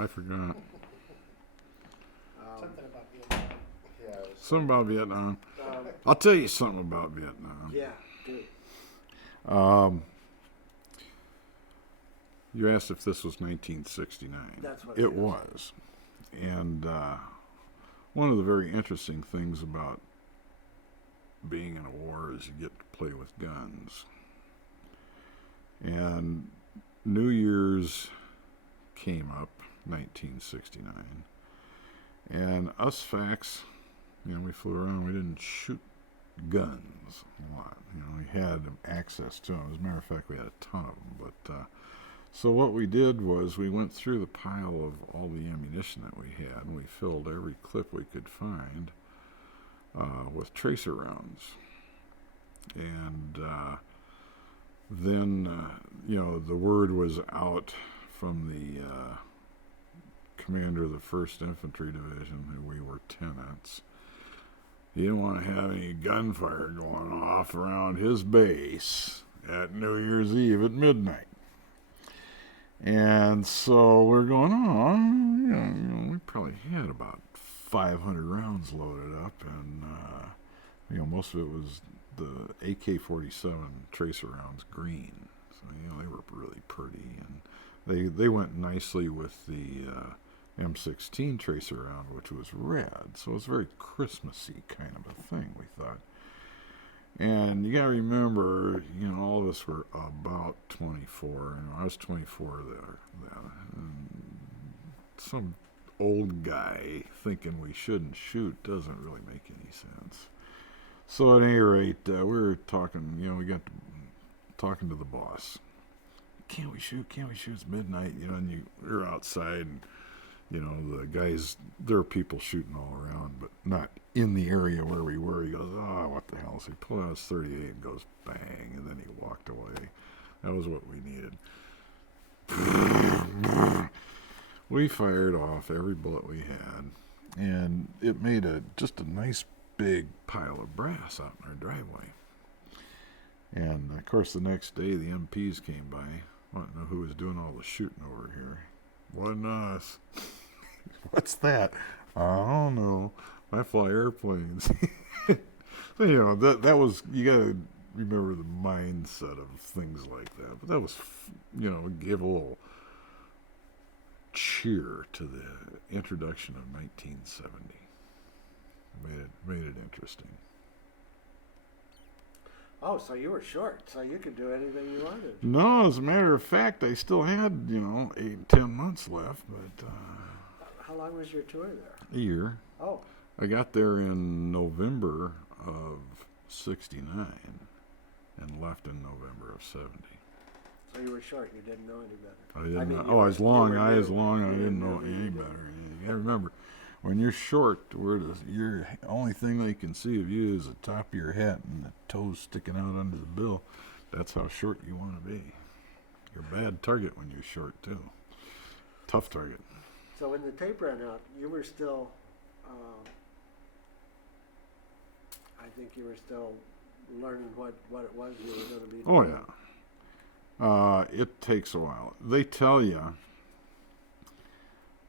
I forgot. Something about Vietnam. Yeah. Something about Vietnam. Um, I'll tell you something about Vietnam. yeah, dude. Um, you asked if this was 1969. That's what It it is. was. And one of the very interesting things about being in a war is you get to play with guns. And New Year's came up, 1969. And us facts, we flew around, we didn't shoot guns a lot. We had access to them. As a matter of fact, we had a ton of them. But so what we did was we went through the pile of all the ammunition that we had, and we filled every clip we could find with tracer rounds. And then, the word was out from the commander of the 1st Infantry Division, who we were tenants. He didn't want to have any gunfire going off around his base at New Year's Eve at midnight. And so we're going, we probably had about 500 rounds loaded up, and most of it was the AK-47 tracer rounds, green. So they were really pretty, and they went nicely with the M16 tracer round, which was red. So it was a very Christmassy kind of a thing, we thought. And you got to remember, all of us were about 24. I was 24 then. And some old guy thinking we shouldn't shoot doesn't really make any sense. So at any rate, we were talking, we got to talking to the boss. Can't we shoot? It's midnight, and you're outside, and, the guys, there are people shooting all around, but not in the area where we were. He goes, what the hell? So he pulled out his 38 and goes, bang, and then he walked away. That was what we needed. We fired off every bullet we had, and it made just a nice big pile of brass out in our driveway. And, of course, the next day the MPs came by. I don't know who was doing all the shooting over here. Wasn't us. What's that? I don't know. I fly airplanes. That was, you got to remember the mindset of things like that. But that was, gave a little cheer to the introduction of 1970. Made it interesting. Oh, so you were short, so you could do anything you wanted. No, as a matter of fact, I still had, 8-10 months left, but How long was your tour there? a year. Oh, I got there in November of 69 and left in November of 70. so you were short. You didn't know any better. I didn't know. you I were- was you long. were I was new. long. I You didn't were know new, any you better. didn't. You got to remember, when you're short, your only thing they can see of you is the top of your hat and the toes sticking out under the bill. That's how short you want to be. You're a bad target when you're short too. Tough target. So when the tape ran out, you were still, I think you were still learning what it was you were going to be Oh doing. yeah. It takes a while. They tell you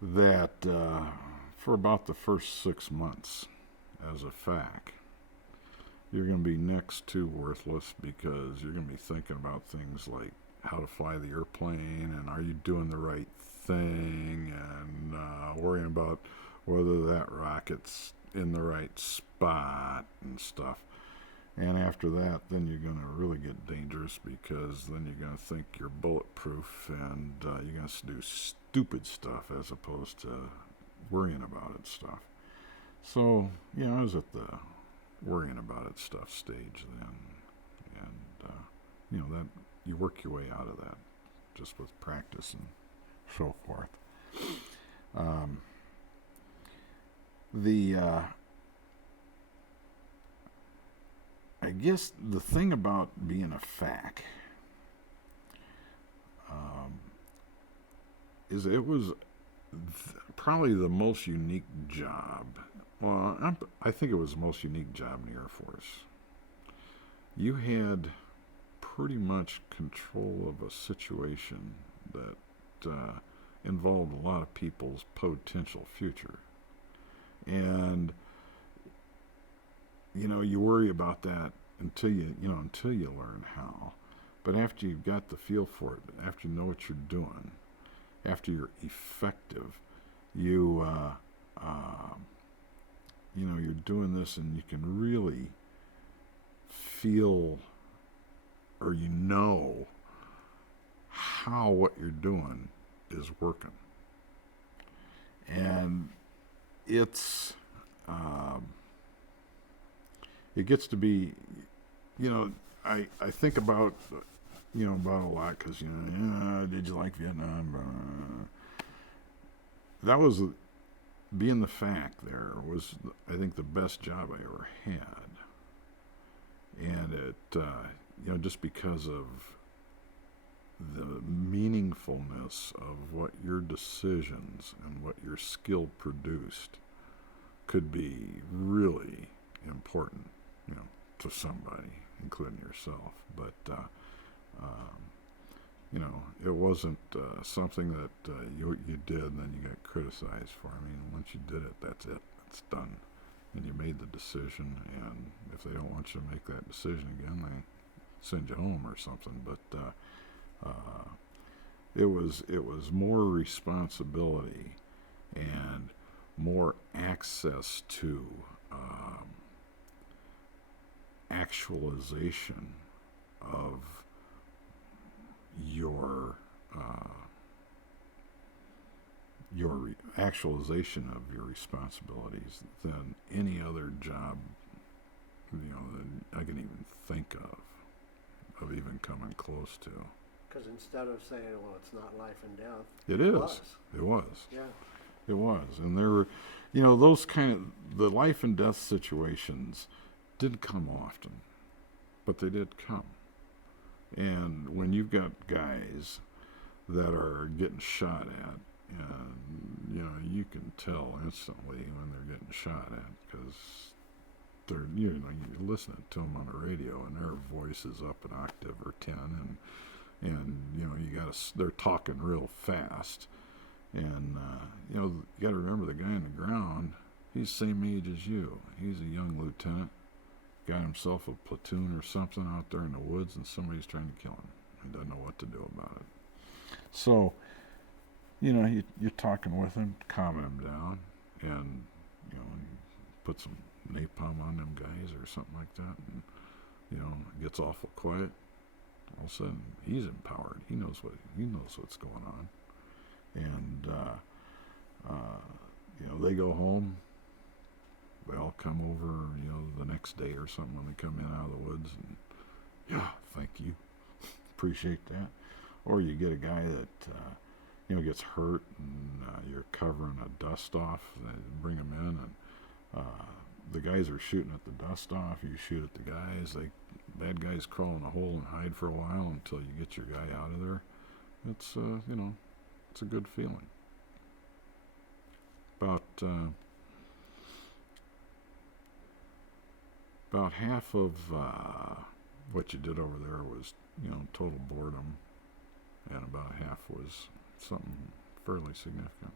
that for about the first 6 months, as a fact, you're going to be next to worthless because you're going to be thinking about things like how to fly the airplane and are you doing the right thing, and worrying about whether that rocket's in the right spot and stuff. And after that, then you're going to really get dangerous because then you're going to think you're bulletproof, and you're going to do stupid stuff as opposed to worrying about it stuff. So, I was at the worrying about it stuff stage then. And, that you work your way out of that just with practice and so forth. I guess the thing about being a FAC is it was probably the most unique job. Well, I think it was the most unique job in the Air Force. You had pretty much control of a situation that involved a lot of people's potential future. And, you worry about that until you learn how. But after you've got the feel for it, after you know what you're doing, after you're effective, you're doing this and you can really feel, or how what you're doing is working. And it's, it gets to be, I think about, about a lot because, did you like Vietnam? That was, being the fact there was, I think, the best job I ever had. And it, just because of the meaningfulness of what your decisions and what your skill produced could be really important, to somebody, including yourself. But, it wasn't something that you did and then you got criticized for. I mean, once you did it, that's it. It's done. And you made the decision, and if they don't want you to make that decision again, they send you home or something. But it was more responsibility and more access to actualization of your actualization of your responsibilities than any other job, that I can even think of even coming close to. Because instead of saying, well, it's not life and death, It was. Yeah. It was. And there were, those kind of, the life and death situations didn't come often, but they did come. And when you've got guys that are getting shot at, and you can tell instantly when they're getting shot at because they're, you're listening to them on the radio and their voice is up an octave or 10, and they're talking real fast, and you got to remember the guy on the ground. He's the same age as you. He's a young lieutenant. Got himself a platoon or something out there in the woods, and somebody's trying to kill him. He doesn't know what to do about it. So, you're talking with him, calming him down, and you put some napalm on them guys or something like that, and it gets awful quiet. All of a sudden, he's empowered. He knows what's going on, and they go home. They all come over, the next day or something when they come in out of the woods, and thank you, appreciate that. Or you get a guy that gets hurt, and you're covering a dust off. They bring him in, and the guys are shooting at the dust off. You shoot at the guys. Bad guys crawl in a hole and hide for a while until you get your guy out of there. It's it's a good feeling. About half of what you did over there was, total boredom, and about half was something fairly significant.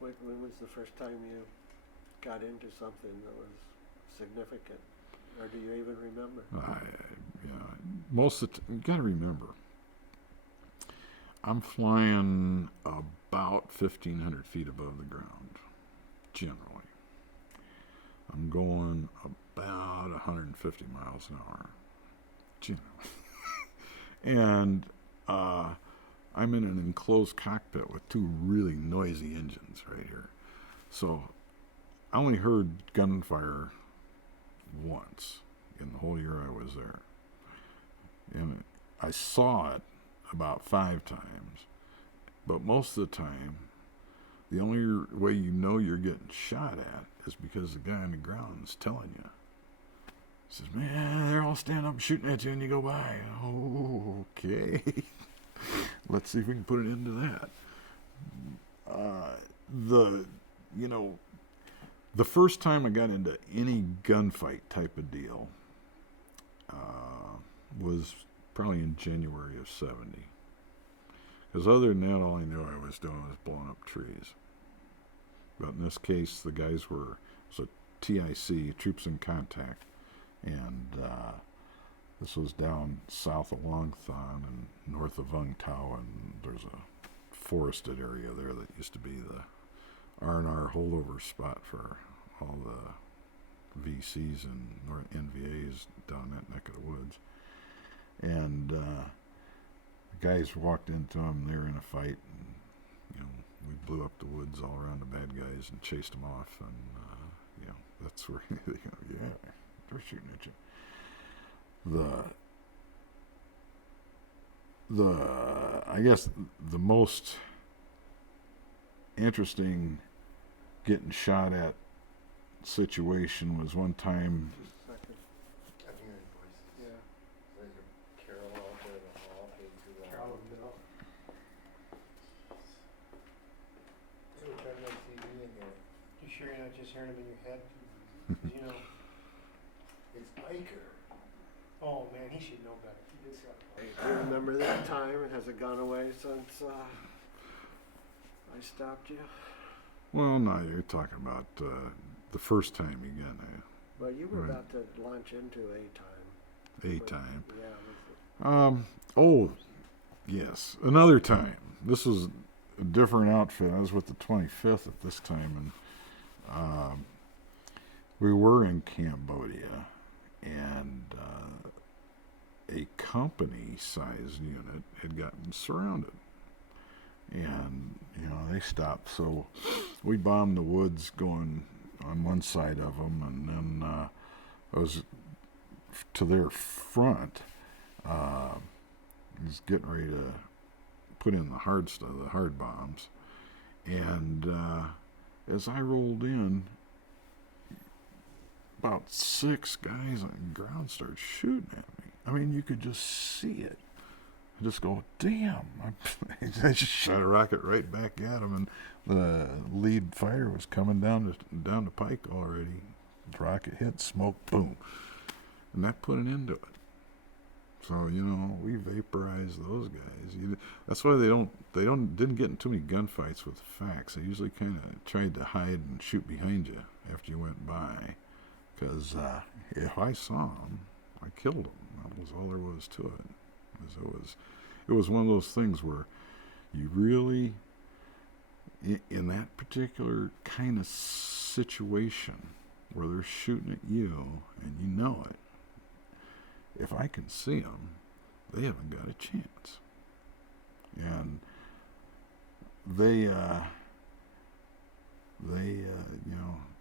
When was the first time you got into something that was significant, or do you even remember? Most of you got to remember, I'm flying about 1,500 feet above the ground, generally. I'm going about 150 miles an hour, generally. And I'm in an enclosed cockpit with two really noisy engines right here. So I only heard gunfire once in the whole year I was there. And I saw it about 5 times. But most of the time, the only way you're getting shot at is because the guy on the ground is telling you. He says, man, they're all standing up shooting at you and you go by. Oh, okay. Let's see if we can put an end to that. The first time I got into any gunfight type of deal was probably in January of 70. Because other than that, all I knew I was doing was blowing up trees. But in this case, the guys were, it was a TIC, Troops in Contact, and this was down south of Longthon and north of Vung Tau, and there's a forested area there that used to be the R&R holdover spot for all the VCs and NVAs down that neck of the woods. And the guys walked into them, they were in a fight, and we blew up the woods all around the bad guys and chased them off, and that's where yeah, they're shooting at you. I guess the most interesting getting shot at situation was one time. Just a second. I'm hearing voices. Yeah. There's a Carol out there in the hall, way too loud. Carol and Bill. They were turning on TV in here. You sure you're not just hearing them in your head? 'Cause, you know, It's Iker. oh man, he should know better. He did stuff. Hey, do you remember that time? Has it gone away since I stopped you? Well, no, you're talking about the first time again. Well, you were Right. about to launch into A-Time. A But, time. Yeah. Oh, yes, another time. This was a different outfit. I was with the 25th at this time, and we were in Cambodia, and a company-sized unit had gotten surrounded. And, they stopped. So we bombed the woods going on one side of them, and then I was to their front. Was getting ready to put in the hard stuff, the hard bombs. And as I rolled in, about 6 guys on the ground started shooting at me. I mean, you could just see it. I just go, damn. I just shot a rocket right back at him, and the lead fighter was coming down the pike already. The rocket hit, smoke, boom. And that put an end to it. So, we vaporized those guys. That's why they didn't get in too many gunfights with the facts. They usually kind of tried to hide and shoot behind you after you went by. Because if I saw them, I killed them. That was all there was to it. It was one of those things where you really, in that particular kind of situation where they're shooting at you and you know it, if I can see them, they haven't got a chance. And they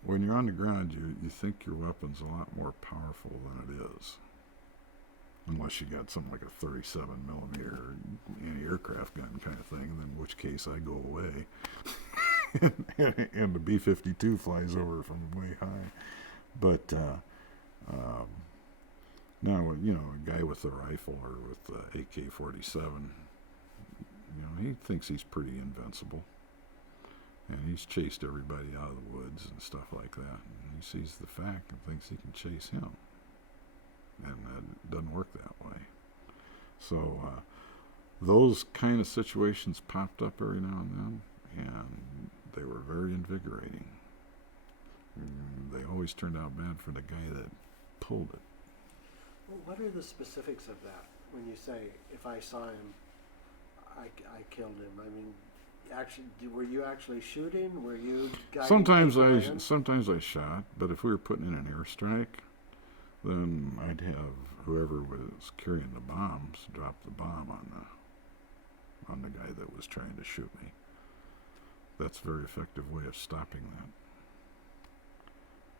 when you're on the ground, you think your weapon's a lot more powerful than it is. Unless you got something like a 37 millimeter anti-aircraft gun kind of thing, in which case I go away. and the B-52 flies over from way high. But now, a guy with a rifle or with the AK-47, he thinks he's pretty invincible. And he's chased everybody out of the woods and stuff like that. And he sees the fact and thinks he can chase him. And it doesn't work that way. So those kind of situations popped up every now and then, and they were very invigorating. And they always turned out bad for the guy that pulled it. Well, what are the specifics of that? When you say, if I saw him, I killed him. I mean, actually, were you actually shooting? Were you guiding Sometimes people in? sometimes I shot, but if we were putting in an airstrike, then I'd have whoever was carrying the bombs drop the bomb on the guy that was trying to shoot me. That's a very effective way of stopping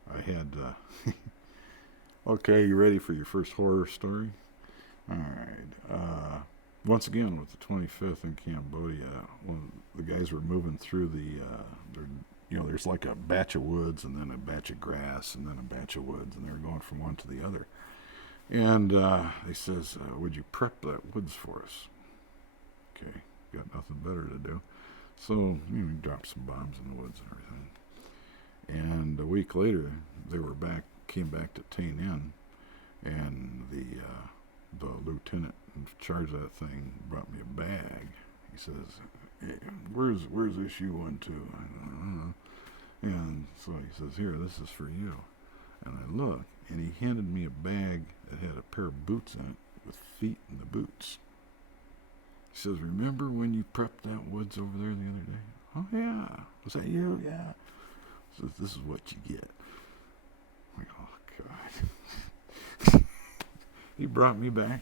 that. I had okay, you ready for your first horror story? All right. Once again, with the 25th in Cambodia, when the guys were moving through there's like a batch of woods and then a batch of grass and then a batch of woods, and they were going from one to the other. And he says, would you prep that woods for us? Okay, got nothing better to do. So, we dropped some bombs in the woods and everything. And a week later, came back to Tay Ninh, and the lieutenant in charge of that thing brought me a bag, He says, "Hey, where's issue 1, 2?" I don't know. And so he says, "Here, this is for you." And I look, and he handed me a bag that had a pair of boots in it with feet in the boots. He says, "Remember when you prepped that woods over there the other day?" "Oh, yeah." "Was that you?" "Yeah." He says, "This is what you get." I'm like, oh, God. He brought me back,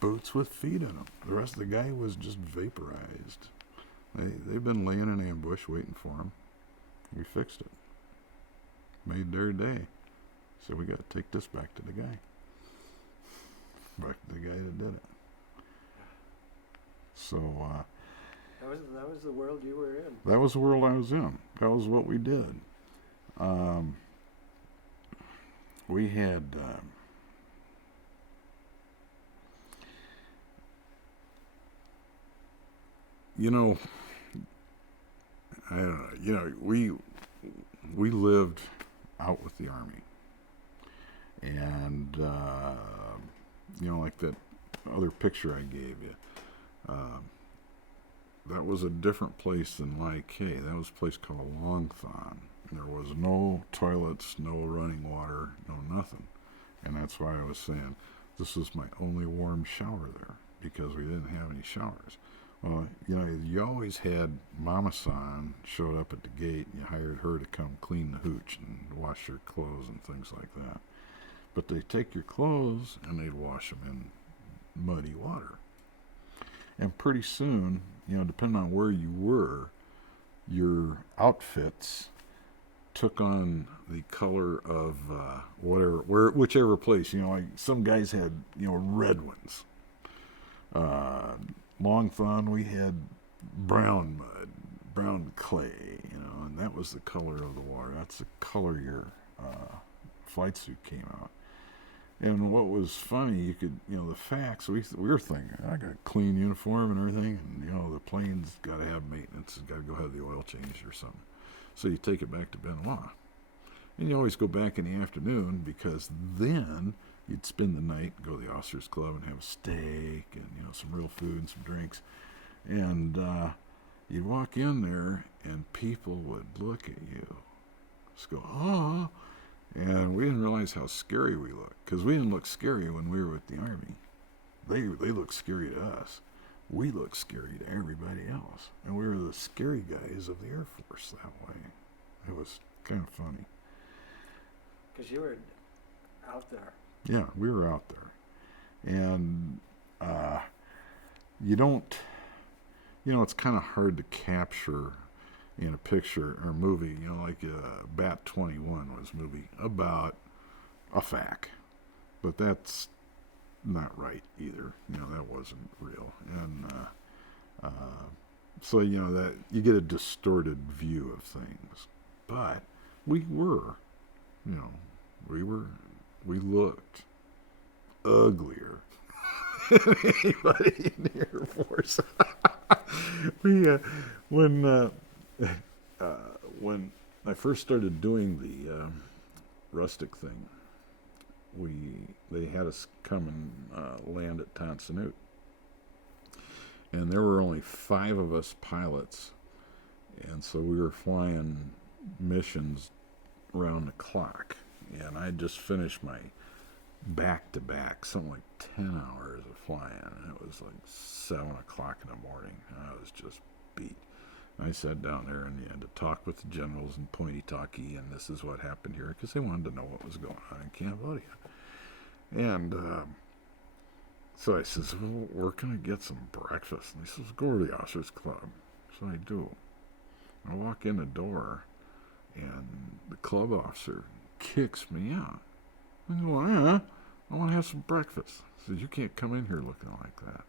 boots with feet in them. The rest of the guy was just vaporized. They've been laying in ambush waiting for him. We fixed it. Made their day. So we got to take this back to the guy. Back to the guy that did it. So, That was the world you were in. that was the world I was in. That was what we did. We had, I don't know, we lived out with the Army. And, like that other picture I gave you, that was a different place than Lai K. That was a place called Long Thon. There was no toilets, no running water, no nothing. And that's why I was saying this was my only warm shower there, because we didn't have any showers. Well, you always had Mama San showed up at the gate, and you hired her to come clean the hooch and wash your clothes and things like that. But they take your clothes and they'd wash them in muddy water. And pretty soon, depending on where you were, your outfits took on the color of whichever place. Like some guys had, red ones. Long Thon, we had brown mud, brown clay, and that was the color of the water. That's the color your flight suit came out. And what was funny, you could, the facts, we were thinking, I got a clean uniform and everything, and, the plane's got to have maintenance, it's got to go have the oil changed or something. So you take it back to Benoit. And you always go back in the afternoon, because then you'd spend the night, go to the officers' club and have a steak and, some real food and some drinks. And you'd walk in there and people would look at you, just go, "Oh." And we didn't realize how scary we looked, because we didn't look scary when we were with the Army. They looked scary to us. We looked scary to everybody else. And we were the scary guys of the Air Force that way. It was kind of funny. Because you were out there. Yeah, we were out there. And you don't, it's kind of hard to capture in a picture or movie, like Bat 21 was a movie about a fact. But that's not right either. That wasn't real. And so, that you get a distorted view of things. But we were, we looked uglier than anybody in the Air Force. When I first started doing the rustic thing, they had us come and land at Tonsanute. And there were only 5 of us pilots, and so we were flying missions round the clock. And I just finished my back-to-back, something like 10 hours of flying, and it was like 7 o'clock in the morning, and I was just beat. And I sat down there in the end to talk with the generals in Pointe-Talkie, and this is what happened here, because they wanted to know what was going on in Cambodia. And so I says, "Well, where can I get some breakfast?" And he says, "Go to the officers' club." So I do. I walk in the door, and the club officer kicks me out. I go, I want to have some breakfast. He says, "You can't come in here looking like that."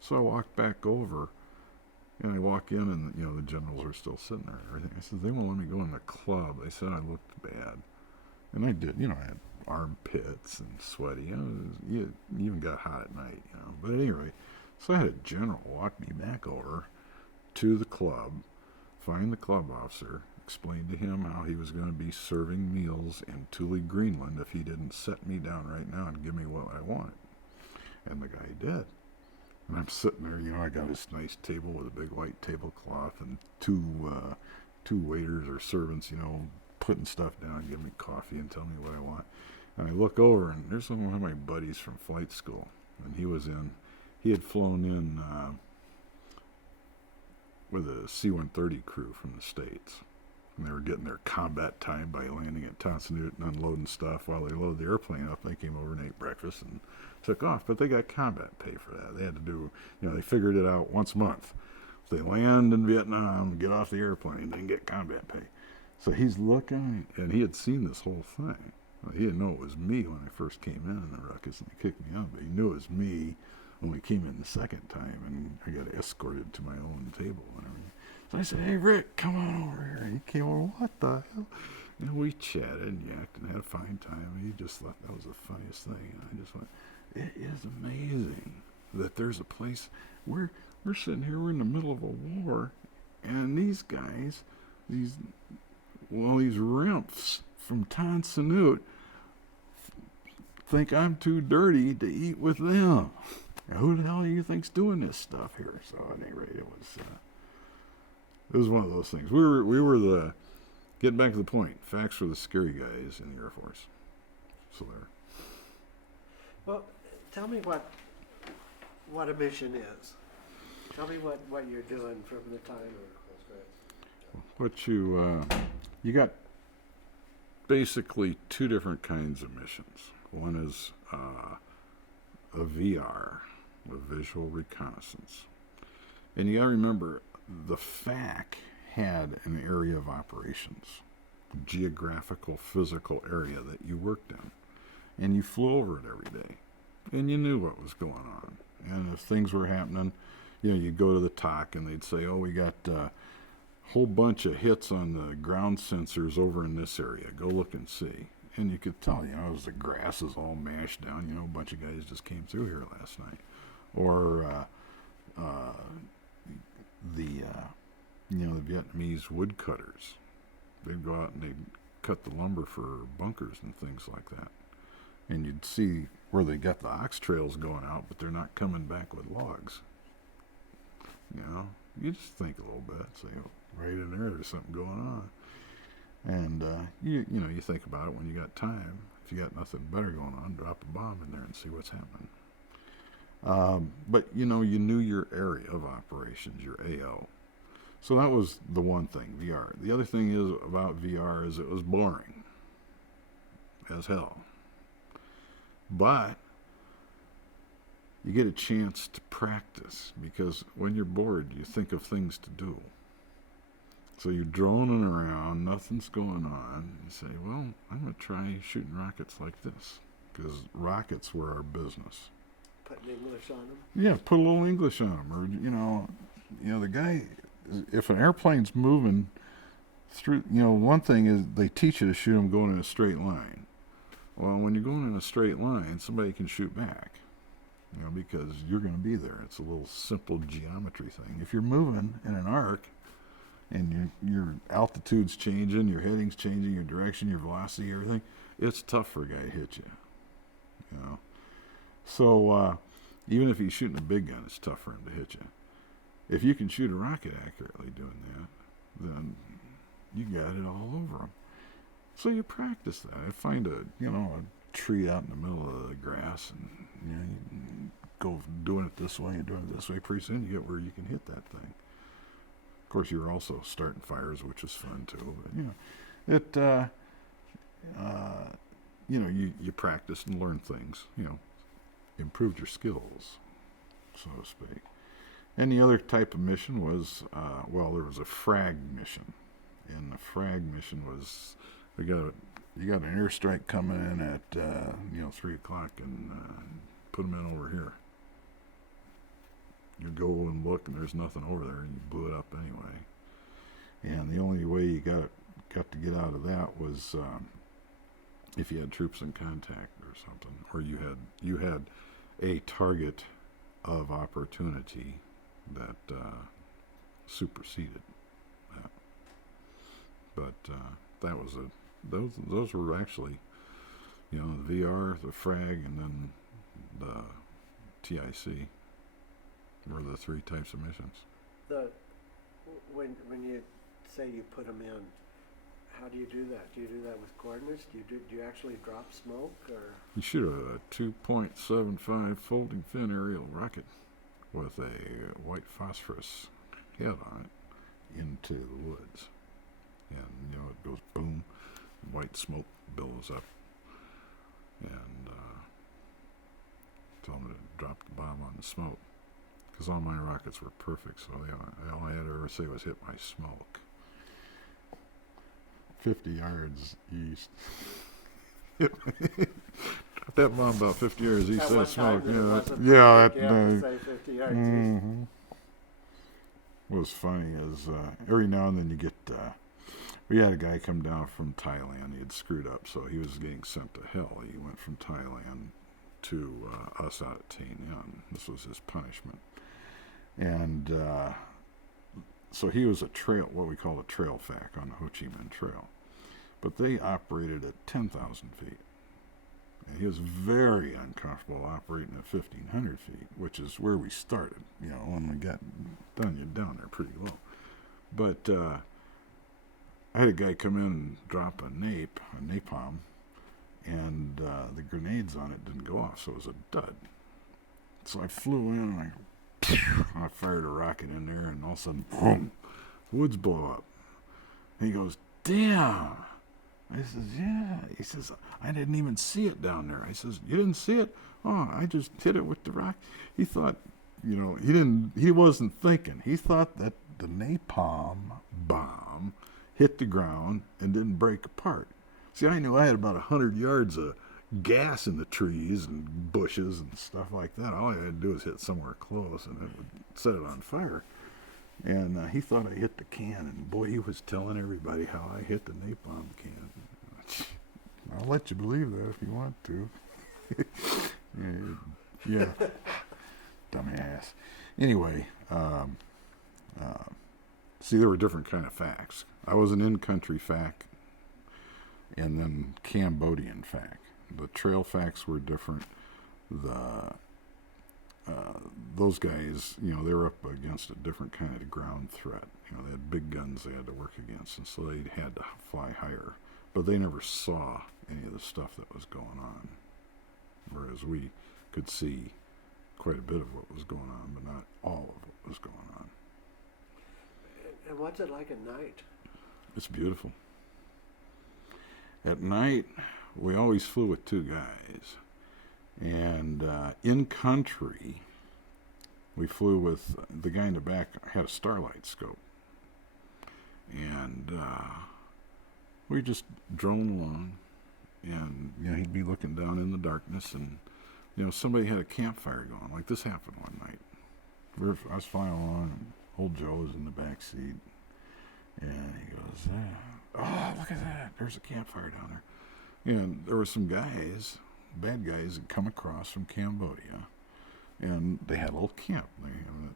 So I walk back over, and I walk in, and the generals are still sitting there and everything. I said, "They won't let me go in the club." They said I looked bad. And I did. I had armpits and sweaty. You even got hot at night, But at any rate, so I had a general walk me back over to the club, find the club officer, explain to him how he was going to be serving meals in Thule, Greenland if he didn't set me down right now and give me what I wanted. And the guy did. And I'm sitting there, you know, I got this nice table with a big white tablecloth and two waiters or servants, you know, putting stuff down, giving me coffee and telling me what I want. And I look over, and there's one of my buddies from flight school, and he had flown in with a C-130 crew from the States. And they were getting their combat time by landing at Tonsanute and unloading stuff. While they loaded the airplane up, they came over and ate breakfast and took off. But they got combat pay for that. They had to do, you know, they figured it out once a month. If they land in Vietnam, get off the airplane, then get combat pay. So he's looking, and he had seen this whole thing. Well, he didn't know it was me when I first came in the ruckus, and he kicked me out, but he knew it was me when we came in the second time, and I got escorted to my own table and everything. So I said, "Hey, Rick, come on over here." And he came over, "What the hell?" And we chatted and yacked and had a fine time. And he just thought that was the funniest thing. And I just went, it is amazing that there's a place where we're sitting here, we're in the middle of a war, and these guys, these rimps from Tonsanute think I'm too dirty to eat with them. Now, who the hell do you think's doing this stuff here? So at any rate, it was one of those things. We were the, getting back to the point, facts were the scary guys in the Air Force. So there. Well, tell me what a mission is. Tell me what you're doing from the time. What you got basically two different kinds of missions. One is a VR, a visual reconnaissance. And you got to remember, the FAC had an area of operations, geographical, physical area that you worked in. And you flew over it every day. And you knew what was going on. And if things were happening, you know, you'd go to the TOC and they'd say, "Oh, we got a whole bunch of hits on the ground sensors over in this area. Go look and see." And you could tell, you know, as the grass is all mashed down, you know, a bunch of guys just came through here last night. Or the Vietnamese woodcutters. They'd go out and they'd cut the lumber for bunkers and things like that. And you'd see where they got the ox trails going out, but they're not coming back with logs. You know, you just think a little bit, say, "Oh, right in there's something going on." And you think about it when you got time. If you got nothing better going on, drop a bomb in there and see what's happening. But you knew your area of operations, your AO. So that was the one thing, VR. The other thing is about VR is it was boring as hell. But you get a chance to practice, because when you're bored, you think of things to do. So you're droning around, nothing's going on. You say, "Well, I'm going to try shooting rockets like this," because rockets were our business. Putting English on them? Yeah, put a little English on them. Or, the guy, if an airplane's moving through, one thing is they teach you to shoot them going in a straight line. Well, when you're going in a straight line, somebody can shoot back, because you're going to be there. It's a little simple geometry thing. If you're moving in an arc and your altitude's changing, your heading's changing, your direction, your velocity, everything, it's tough for a guy to hit you, So even if he's shooting a big gun, it's tough for him to hit you. If you can shoot a rocket accurately doing that, then you got it all over him. So you practice that. I find a tree out in the middle of the grass, and you go doing it this way and doing it this way. Pretty soon you get where you can hit that thing. Of course, you're also starting fires, which is fun too. But you practice and learn things. Improved your skills, so to speak. And the other type of mission was, there was a frag mission, and the frag mission was, you got an airstrike coming in at 3:00, and put them in over here. You go and look, and there's nothing over there, and you blew it up anyway. And the only way you got to get out of that was if you had troops in contact or something, or you had a target of opportunity that superseded that. But that was those were actually, the VR, the frag, and then the TIC. were the three types of missions. When you say you put them in, how do you do that? Do you do that with coordinates? Do you actually drop smoke or? You shoot a 2.75 folding fin aerial rocket with a white phosphorus head on it into the woods. And, you know, it goes boom, white smoke billows up. And tell them to drop the bomb on the smoke. Because all my rockets were perfect, so all I had to ever say was hit my smoke. 50 yards east. Drop that bomb about 50 yards east At of one the smoke. time, it wasn't Yeah, perfect. You have to say 50 yards east. Mm-hmm. What was funny is every now and then you get. We had a guy come down from Thailand. He had screwed up, so he was getting sent to hell. He went from Thailand to us out at Tainan. This was his punishment. And so he was what we call a trail fac on the Ho Chi Minh Trail. But they operated at 10,000 feet. And he was very uncomfortable operating at 1,500 feet, which is where we started. You know, when we got done, you're down there pretty low. But I had a guy come in and drop a napalm, and the grenades on it didn't go off, so it was a dud. So I flew in and I fired a rocket in there, and all of a sudden, boom, woods blow up. And he goes, damn. I says, yeah. He says, I didn't even see it down there. I says, you didn't see it? Oh, I just hit it with the rock. He thought, you know, he wasn't thinking. He thought that the napalm bomb hit the ground and didn't break apart. See, I knew I had about 100 yards of gas in the trees and bushes and stuff like that. All I had to do was hit somewhere close and it would set it on fire. And he thought I hit the can, and boy, he was telling everybody how I hit the napalm can. I'll let you believe that if you want to. Yeah. Dumbass. Anyway, see, there were different kind of facts. I was an in-country fac and then Cambodian fac. The trail facts were different. Those guys, you know, they were up against a different kind of ground threat. You know, they had big guns they had to work against, and so they had to fly higher. But they never saw any of the stuff that was going on, whereas we could see quite a bit of what was going on, but not all of what was going on. And what's it like at night? It's beautiful. At night, we always flew with two guys. And in country, we flew with the guy in the back had a starlight scope. And we just drone along. And, you know, he'd be looking down in the darkness and, you know, somebody had a campfire going. Like this happened one night. I was flying along and old Joe was in the back seat. And he goes, oh, look at that. There's a campfire down there. And there were some guys, bad guys, that come across from Cambodia. And they had a little camp.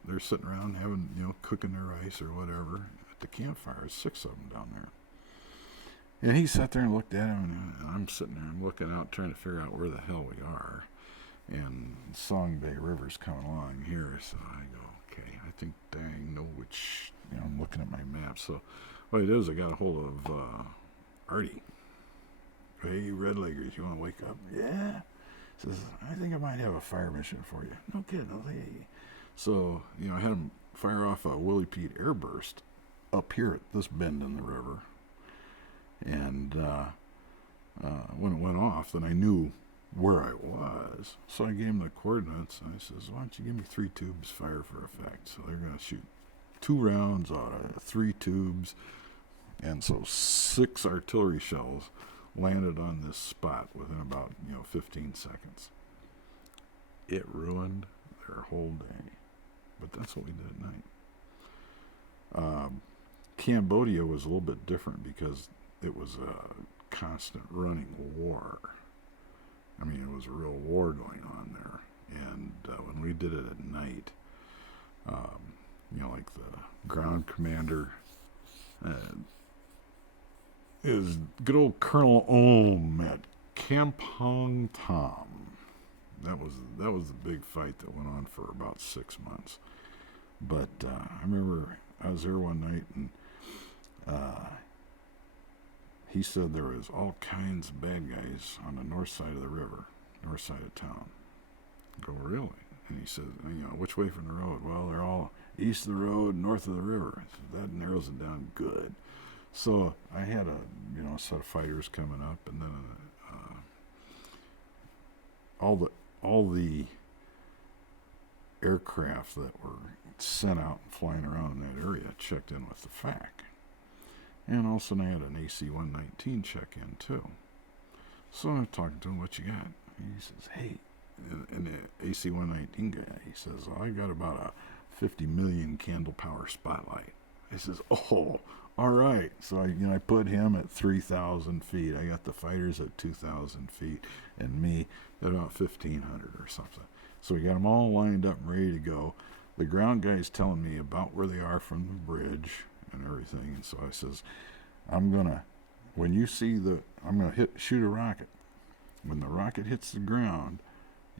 They're sitting around having, you know, cooking their rice or whatever at the campfire. 6 of them down there. And he sat there and looked at him, and I'm sitting there and looking out trying to figure out where the hell we are. And Song Bay River's coming along here, so I go, okay, I think I know which, you know, I'm looking at my map. So what I did is I got a hold of Artie. Hey, Redleggers, you want to wake up? Yeah. Says, I think I might have a fire mission for you. No kidding. Hey. So, you know, I had him fire off a Willie Pete airburst up here at this bend in the river. And when it went off, then I knew where I was. So I gave him the coordinates, and I says, why don't you give me 3 tubes fire for effect? So they're going to shoot 2 rounds out of 3 tubes. And so 6 artillery shells landed on this spot within about, 15 seconds. It ruined their whole day. But that's what we did at night. Cambodia was a little bit different because it was a constant running war. I mean, it was a real war going on there. And when we did it at night, like the ground commander is good old Colonel Ohm at Kampong Tom. That was the big fight that went on for about 6 months. But I remember I was there one night, and he said there was all kinds of bad guys on the north side of the river, north side of town. I go, really? And he says, which way from the road? Well, they're all east of the road, north of the river. I said, that narrows it down good. So I had a set of fighters coming up, and then all the aircraft that were sent out and flying around in that area checked in with the FAC. And also I had an AC-119 check in too. So I'm talking to him, what you got? He says, hey, and the AC-119 guy, he says, I got about a 50 million candle power spotlight. I says, oh, all right. So I put him at 3,000 feet. I got the fighters at 2,000 feet, and me at about 1,500 or something. So we got them all lined up and ready to go. The ground guy's telling me about where they are from the bridge and everything. And so I says, I'm gonna shoot a rocket. When the rocket hits the ground,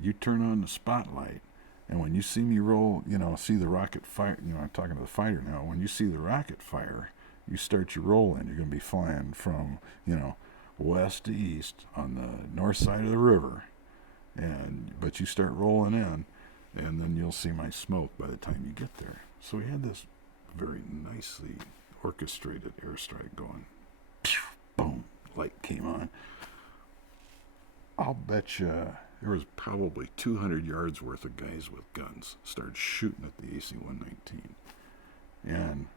you turn on the spotlight, and when you see me roll, see the rocket fire, I'm talking to the fighter now, when you see the rocket fire, you start your roll in. You're going to be flying from, west to east on the north side of the river, but you start rolling in, and then you'll see my smoke by the time you get there. So we had this very nicely orchestrated airstrike going. Pew, boom, light came on. I'll bet you there was probably 200 yards worth of guys with guns started shooting at the AC-119. And,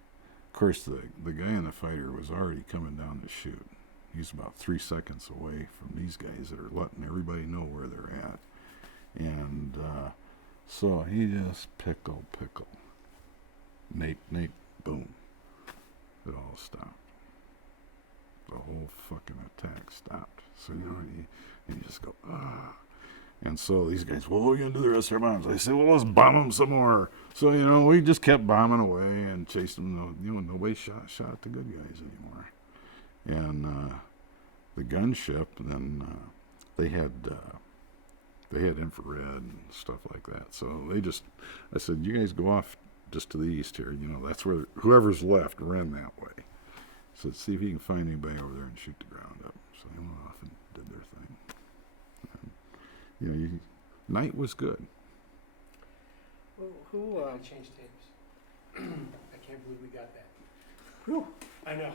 of course, the guy in the fighter was already coming down to shoot. He's about 3 seconds away from these guys that are letting everybody know where they're at. And so he just pickle. Nate, boom. It all stopped. The whole fucking attack stopped. So, you just go, ah. And so these guys, well, what are we going to do the rest of our bombs? I said, well, let's bomb them some more. So, we just kept bombing away and chased them. Nobody shot the good guys anymore. And the gunship, then they had infrared and stuff like that. So I said, you guys go off just to the east here. That's where whoever's left ran that way. So see if you can find anybody over there and shoot the ground up. So they went off and did their thing. And, night was good. I changed tapes. I can't believe we got that. I know.